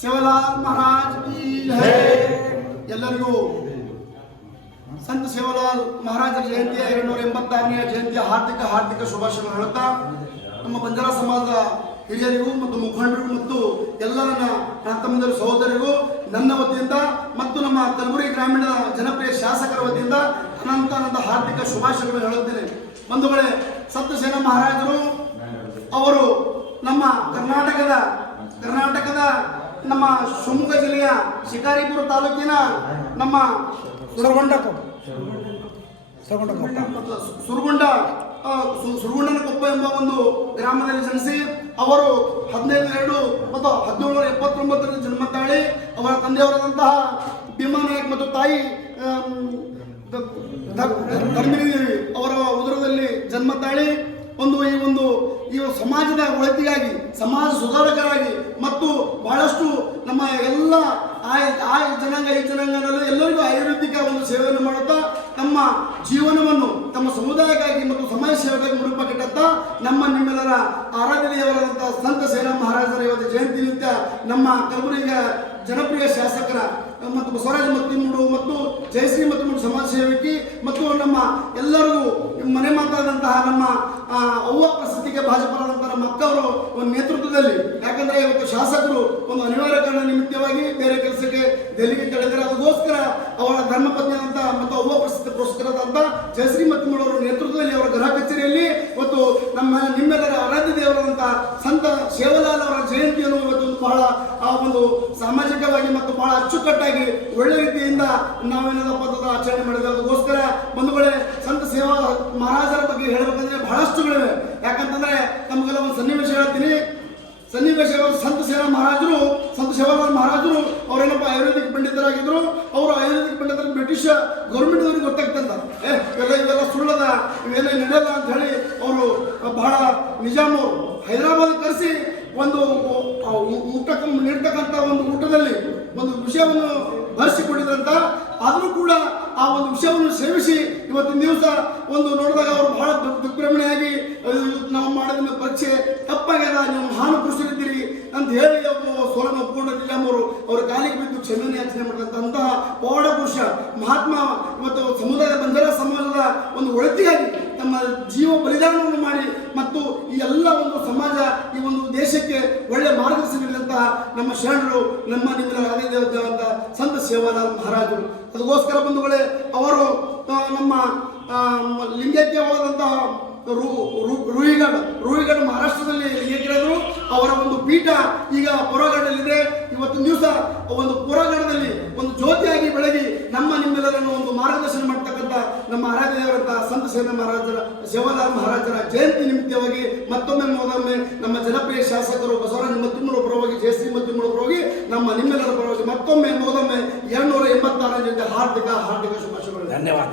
सेवालाल महाराज की जय। ಎಲ್ಲರಿಗೂ ಸಂತ ಸೇವಾಲಾಲ್ ಮಹಾರಾಜರ ಜಯಂತಿಯ 286ನೇ ಜಯಂತಿಯ ಹಾರ್ದಿಕ ಶುಭಾಶಯಗಳನ್ನು ಹೇಳುತ್ತಾ ನಮ್ಮ ಬಂಜಾರ ಸಮಾಜದ ಹಿರಿಯರಿಗೂ ಮತ್ತು ಮುಖಂಡರಿಗೂ ಮತ್ತು ಎಲ್ಲರನ್ನ ತಮ್ಮಂದಿರ ಸಹೋದರಿಗೂ ನನ್ನ ವತಿಯಿಂದ ಮತ್ತು ನಮ್ಮ ಕಲಬುರಗಿ ಗ್ರಾಮೀಣದ ಜನಪ್ರಿಯ ಶಾಸಕರ ವತಿಯಿಂದ ಅನಂತ ಹಾರ್ದಿಕ ಶುಭಾಶಯಗಳನ್ನು ಹೇಳುತ್ತೇನೆ. ಬಂಧುಗಳೇ, ಸಂತ ಸೇನಾ ಮಹಾರಾಜರು ಅವರು ನಮ್ಮ ಕರ್ನಾಟಕದ ನಮ್ಮ ಶಿವಮೊಗ್ಗ ಜಿಲ್ಲೆಯ ಶಿಕಾರಿಪುರ ತಾಲೂಕಿನ ನಮ್ಮ ಸುರಗುಂಡನಕೊಪ್ಪ ಎಂಬ ಒಂದು ಗ್ರಾಮದಲ್ಲಿ ಜನಿಸಿ ಅವರು 15/2 ಮತ್ತು 1779 ಜನ್ಮ ತಾಳಿ ಅವರ ತಂದೆಯವರಾದಂತಹ ಭೀಮಾನಾಯಕ್ ಮತ್ತು ತಾಯಿ ಧರ್ಮಿನಿದೇವಿ ಅವರ ಉದರದಲ್ಲಿ ಜನ್ಮ ತಾಳಿ ಈ ಸಮಾಜದ ಒಳಿತಿಗಾಗಿ, ಸಮಾಜ ಸುಧಾರಕರಾಗಿ ಮತ್ತು ಬಹಳಷ್ಟು ನಮ್ಮ ಎಲ್ಲ ಆ ಜನಾಂಗ ಈ ಜನಾಂಗದಲ್ಲಿ ಎಲ್ಲರಿಗೂ ಆಯುರ್ವೇದಿಕ ಒಂದು ಸೇವೆಯನ್ನು ಮಾಡುತ್ತಾ ತಮ್ಮ ಜೀವನವನ್ನು ತಮ್ಮ ಸಮುದಾಯಕ್ಕಾಗಿ ಮತ್ತು ಸಮಾಜ ಸೇವೆಗಾಗಿ ಮುಡುಪಾಗಿಟ್ಟಂತ ನಿಮ್ಮೆಲ್ಲರ ಆರಾಧ್ಯ ದೇವರಾದಂತಹ ಸಂತ ಸೇನಾ ಮಹಾರಾಜರ ಇವತ್ತು ಜಯಂತಿ ನಿಮಿತ್ತ ನಮ್ಮ ಕಲಬುರಗಿಯ ಜನಪ್ರಿಯ ಶಾಸಕರ ಮತ್ತು ಬಸವರಾಜ ಮತ್ತಿಮೂಡು ಮತ್ತು ಜಯಶ್ರೀ ಮತ್ತಿಮೂಡು ಸಮಾಜ ಸೇವಕಿ ಮತ್ತು ನಮ್ಮ ಎಲ್ಲರಿಗೂ ಮನೆ ಮಾತಾದಂತಹ ನಮ್ಮ ಅವ್ವ ಪ್ರಸಿದ್ಧಿಗೆ ಭಾಜಪರಾದಂತಹ ನಮ್ಮ ಅಕ್ಕವರು ಒಂದು ನೇತೃತ್ವದಲ್ಲಿ, ಯಾಕಂದ್ರೆ ಇವತ್ತು ಶಾಸಕರು ಒಂದು ಅನಿವಾರ್ಯ ಕಾರಣ ನಿಮಿತ್ತವಾಗಿ ಬೇರೆ ಕೆಲಸಕ್ಕೆ ದೆಹಲಿಗೆ ತೆರಳಿದರೆ ಅದಕ್ಕೋಸ್ಕರ ಅವರ ಧರ್ಮಪತ್ನಿಯಾದಂತಹ ಮತ್ತು ಅವ್ವ ಪ್ರಸಿದ್ಧ ಪುರಸ್ಕೃತರಾದಂತಹ ಜಯಶ್ರೀ ಮತ್ತಿಮೂಡು ಅವರ ನೇತೃತ್ವದಲ್ಲಿ ಅವರ ಗೃಹ ಕಚೇರಿಯಲ್ಲಿ ಇವತ್ತು ನಿಮ್ಮೆಲ್ಲರ ಆರಾಧ್ಯ ದೇವರಾದಂತಹ ಸಂತ ಸೇವಾಲಾಲ್ ಅವರ ಜಯಂತಿಯನ್ನು ಇವತ್ತು ಬಹಳ ಒಂದು ಸಾಮಾಜಿಕವಾಗಿ ಮತ್ತು ಬಹಳ ಅಚ್ಚುಕಟ್ಟಾಗಿ ಒಳ್ಳೆ ರೀತಿಯಿಂದ ನಾವೇನಪ್ಪ ಆಚರಣೆ ಮಾಡಿದ್ರೆ ಅದಕ್ಕೋಸ್ಕರ ಬಂಧುಗಳೇ, ಸಂತ ಸೇವಾ ಮಹಾರಾಜರ ಬಗ್ಗೆ ಹೇಳಬೇಕಂದ್ರೆ ಬಹಳಷ್ಟುಗಳಿವೆ. ಯಾಕಂತಂದ್ರೆ ನಮಗೆಲ್ಲ ಒಂದು ಸನ್ನಿವೇಶ ಹೇಳ್ತೀನಿ. ಸಂತ ಸೇವಾಲಾಲ್ ಮಹಾರಾಜರು ಅವರೇನಪ್ಪ ಆಯುರ್ವೇದಿಕ್ ಪಂಡಿತರಾಗಿದ್ರು. ಅವರು ಆಯುರ್ವೇದಿಕ್ ಪಂಡಿತರು ಬ್ರಿಟಿಷ್ ಗೌರ್ಮೆಂಟ್ ಅವರಿಗೆ ಗೊತ್ತಾಗ್ತಂತ ಇವೆಲ್ಲ ಸುಳ್ಳದ, ಇವೆಲ್ಲ ನಡೆಯಲ್ಲ ಅಂತ ಹೇಳಿ ಅವರು ಬಹಳ ನಿಜಾಮ್ ಅವರು ಹೈದರಾಬಾದ್ ಕರೆಸಿ ಒಂದು ಊಟಕ್ಕೆ ನೀಡ್ತಕ್ಕಂಥ ಒಂದು ಊಟದಲ್ಲಿ ಒಂದು ವಿಷಯವನ್ನು ಬರೆಸಿಕೊಂಡಿದ್ರಂತ. ಆದರೂ ಕೂಡ ಆ ಒಂದು ವಿಷಯವನ್ನು ಸೇವಿಸಿ ಇವತ್ತಿನ ದಿವಸ ಒಂದು ನೋಡಿದಾಗ ಅವರು ಬಹಳ ದುಃಖಭ್ರಮಣೆಯಾಗಿ ನಾವು ಮಾಡಿದ ಪರೀಕ್ಷೆ ತಪ್ಪಾಗ್ಯದ, ನೀವು ಮಹಾನ್ ಪುರುಷರಿದ್ದೀರಿ ಅಂತ ಹೇಳಿ ಅವರು ಸೋಲನ್ನು ಒಪ್ಪಿಕೊಂಡ ನಿಜಾಮ್ ಅವರು ಅವರ ಕಾಲಿಗೆ ಬಿದ್ದು ಕ್ಷಮೆಯನ್ನು ಯಾಚನೆ ಮಾಡಿದಂತಹ ಪೌಡ ಪುರುಷ ಮಹಾತ್ಮ ಇವತ್ತು ಸಮುದಾಯದ ಬಂಜಾರ ಸಮಾಜದ ಒಂದು ಒಳಿತಿಗಾಗಿ ತಮ್ಮ ಜೀವ ಬಲಿದಾನವನ್ನು ಮಾಡಿ ಮತ್ತು ಈ ಎಲ್ಲ ಒಂದು ಸಮಾಜ ಈ ಒಂದು ದೇಶಕ್ಕೆ ಒಳ್ಳೆ ಮಾರ್ಗದರ್ಶನ ನೀಡಿದಂತಹ ನಮ್ಮ ಶರಣರು ನಿಮ್ಮೆಲ್ಲರ ಆರಾಧ್ಯ ಸಂತ ಸೇವಾಲಾಲ್ ಮಹಾರಾಜರು. ಅದಕ್ಕೋಸ್ಕರ ಬಂಧುಗಳೇ, ಅವರು ನಮ್ಮ ಲಿಂಗೈಕ್ಯವಾದಂತಹ ರೂಹಿಗಢ ಮಹಾರಾಷ್ಟ್ರದಲ್ಲಿ ಲಿಂಗೈಕ್ಯರಾದರು. ಅವರ ಒಂದು ಪೀಠ ಈಗ ಪುರಗಢದಲ್ಲಿದೆ. ಇವತ್ತಿನ ದಿವಸ ಒಂದು ಪುರಗಢದಲ್ಲಿ ಒಂದು ಜ್ಯೋತಿಯಾಗಿ ಬೆಳಗಿ ನಿಮ್ಮೆಲ್ಲರನ್ನು ಒಂದು ಮಾರ್ಗದರ್ಶನ ಮಾಡ್ತಕ್ಕಂಥ ನಮ್ಮ ಆರಾಧ್ಯ ದೇವರಂತಹ ಸಂತ ಸೇನಾ ಮಹಾರಾಜರ ಸೇವಾಲಾಲ್ ಮಹಾರಾಜರ ಜಯಂತಿ ನಿಮಿತ್ತವಾಗಿ ಮತ್ತೊಮ್ಮೆ ನಮ್ಮ ಜನಪ್ರಿಯ ಶಾಸಕರು ಬಸವರಾಜ ಮತ್ತಿಮೂಡು ಪರವಾಗಿ, ಜಯಶ್ರೀ ಮತ್ತಿಮೂಡು ಪರವಾಗಿ, ನಿಮ್ಮೆಲ್ಲರ ಪರವಾಗಿ ಮತ್ತೊಮ್ಮೆ 286ನೇ ಜಯಂತಿ ಹಾರ್ದಿಕ ಶುಭಾಶಯಗಳು. ಧನ್ಯವಾದ.